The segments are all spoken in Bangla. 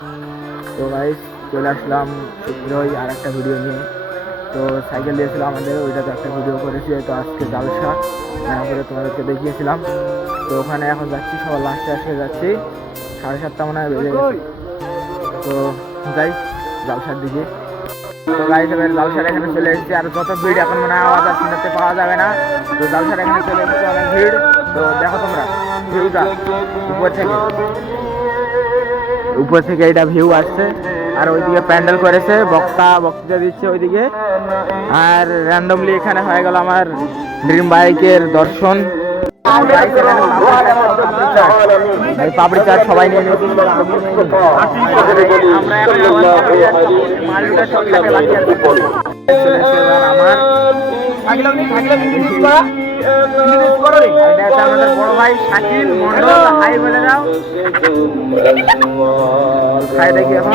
তো গাইস চলে আসলাম শীঘ্রই আর একটা ভিডিও নিয়ে। তো সাইকেল দিয়েছিল আমাদের, ওইটাতে একটা ভিডিও করেছি। তো আজকে জালসা করে তোমাদেরকে দেখিয়েছিলাম। তো ওখানে এখন যাচ্ছি, সবার লাস্টে আসে যাচ্ছি, 7:30 মনে হয় বেজে গেছে। তো যাই জালসার দিকে। তো গাইস এবার জালসার এখানে চলে এসেছি, আর যত ভিড় এখন মনে হয় আওয়াজ আর শুনতে পাওয়া যাবে না। তো জালসার এখানে চলে এসেছি, অনেক ভিড়। তো দেখো তোমরা ভিউটা উপর থেকে এটা ভিউ আসছে। আর ওইদিকে প্যান্ডেল করেছে, বক্তৃতা দিচ্ছে ওইদিকে। আর র্যান্ডমলি এখানে হয়ে গেল আমার ড্রিম বাইকের দর্শন। পাপড়ি চাট সবাই নিয়ে নিয়েছি। আমাদের বড় ভাই শাকিল মন্ডল, হাই বলে দাও। খাই দেখি এখন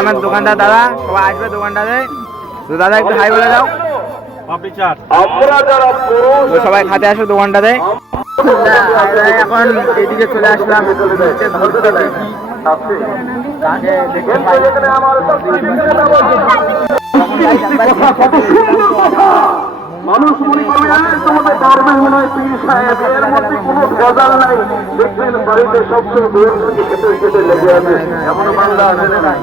আমার দোকানদার দাদা, সবাই আসবে দোকানটাতে। তো দাদা একটু হাই বলে দাও। সবাই খাতে আসো দোকানটাতে। এখন এদিকে চলে আসলাম, মানুষ মনে করবে তোমাদের ধর্মের মনে হয় পীর সাহেব, এর মধ্যে কোনো ভেজাল নাই। দেখবেন বাড়িতে সবসময় দূর থেকে খেতে খেতে লেগে আছে, এমন বাংলা আছে না।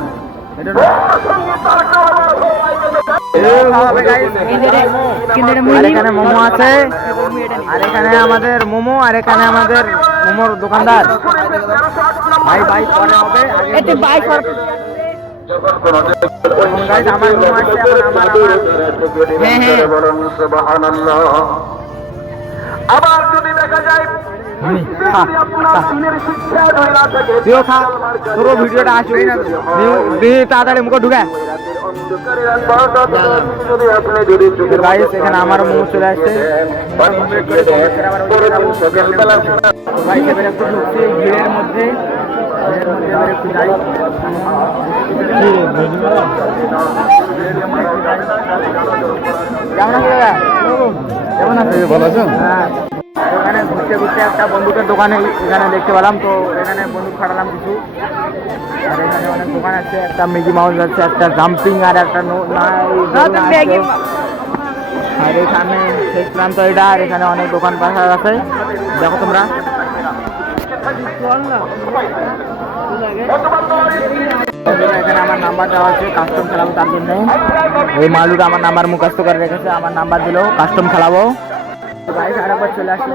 এখানে মোমো আছে, আর এখানে আমাদের মোমো, আর এখানে আমাদের মোমোর দোকানদার ভাই ভাই পরে হবে আবার যদি দেখা যায় ভিডিওটা আসবে না, তাড়াতাড়ি মুখে ঢুকে। এখানে আমার মোমো চলে আসছে, ভিড়ের মধ্যে কেমন আছে ভালো আছো? হ্যাঁ, এখানে ঘুরতে ঘুরতে একটা বন্দুকের দোকানে এখানে দেখতে পেলাম। তো এখানে বন্দুক ফাটালাম কিছু। আর এখানে অনেক দোকান আছে, একটা মিকি মাউস আছে, একটা জাম্পিং, আর একটা আর এখানে শেষ প্রান্ত এটা। আর এখানে অনেক দোকান পাশা আছে, দেখো তোমরা। এখানে আমার নাম্বার দেওয়া আছে, কাস্টম খেলাবো তার জন্য। এই মালুটা আমার নাম্বার মুখস্থ করে রেখেছে, আমার নাম্বার দিল, কাস্টম খেলাবো। আরেকবার চলে আসি,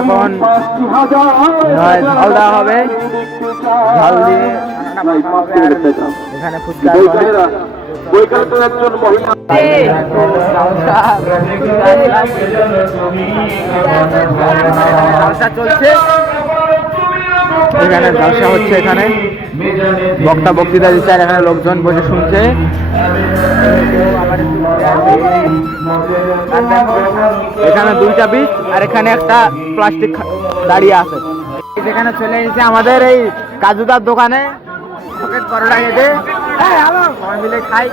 এখন ঝাল দেওয়া হবে, ঝাল দিয়ে এখানে ফুচকা চলছে, এখানে জলসা হচ্ছে, এখানে বক্তৃতা দিচ্ছে, আর এখানে লোকজন বসে শুনছে। এখানে দুইটা বিচ, আর এখানে একটা প্লাস্টিক দাঁড়িয়ে আছে। এখানে চলে এসেছে আমাদের এই কাজুদার দোকানে, পরোটা খেতে সবাই মিলে খাই।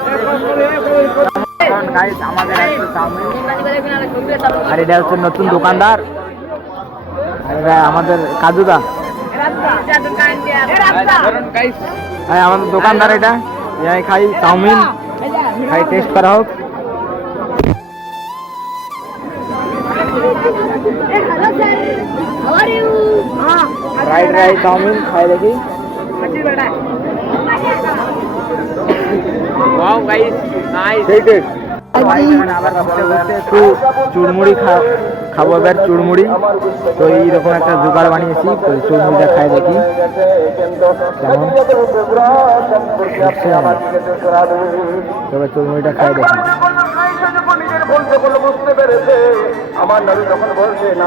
আমাদের আর এটা হচ্ছে নতুন দোকানদার, আমাদের কাজুদা। আমাদের দোকানদার এটা, খাই চাউমিন, খাই টেস্ট করা হোক। ফ্রাইড রাইস চাউমিন খাই দেখি। আবার একটু চুড়মুড়ি খাবো, এবার চুড়মুড়ি। তো এইরকম একটা জোগাড় বানিয়েছি, তো চুড়মুড়িটা খাই দেখি তবে চুড়মুড়িটা খাই দেখি। আমার নবী যখন বলছে না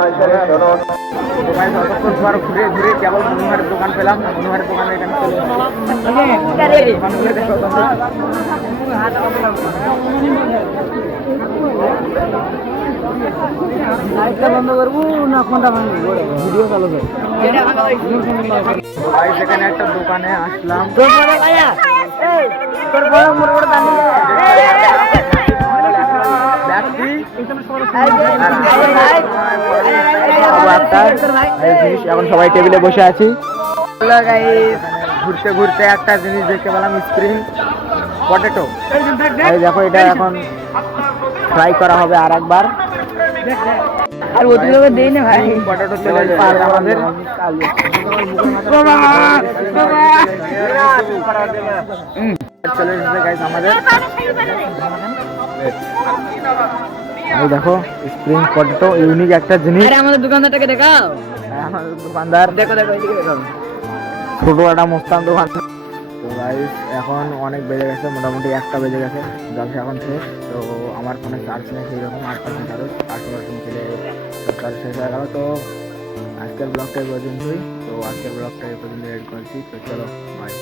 ঘুরে ঘুরে কেবল মনোহারের দোকান পেলাম, মনোহারের দোকানে এখানে চলে এটা বন্ধ করবো না কোনটা ভাঙবো ভিডিও চালু করে গাইস এখানে একটা দোকানে আসলাম তোর বড় ভাইয়া এই তোর বড় মোর বড় দাঁড়ি ব্যাটারি ভাই এখন সবাই টেবিলে বসে আছি ঘুরতে ঘুরতে একটা জিনিস দেখতে পেলাম স্প্রিং পটেটো এই দেখো এটা এখন ফ্রাই করা হবে আর একবার আর ওদিকে দেই না ভাই পটেটো চলে এসেছে আমাদের চলে এসেছে গাইস আমাদের এই দেখো স্প্রিং পটেটো ইউনিক একটা জিনিস আরে আমাদের দোকানদারটাকে দেখাও আমাদের দোকানদার দেখো দেখো এদিকে দেখো ছোট একটা মোস্তান দোকান তো গাইস এখন অনেক বেজে গেছে মোটামুটি 1টা বেজে গেছে ব্যবসা এখন শেষ তো আমার ফোনে চার্জ নেই সেই রকম 8% চার্জ 8% ছেলে চার্জ শেষ হয়ে গেল তো আজকের ব্লগটা এই পর্যন্তই তো আজকের ব্লগটা এই পর্যন্ত এড করছি তো চলো বাই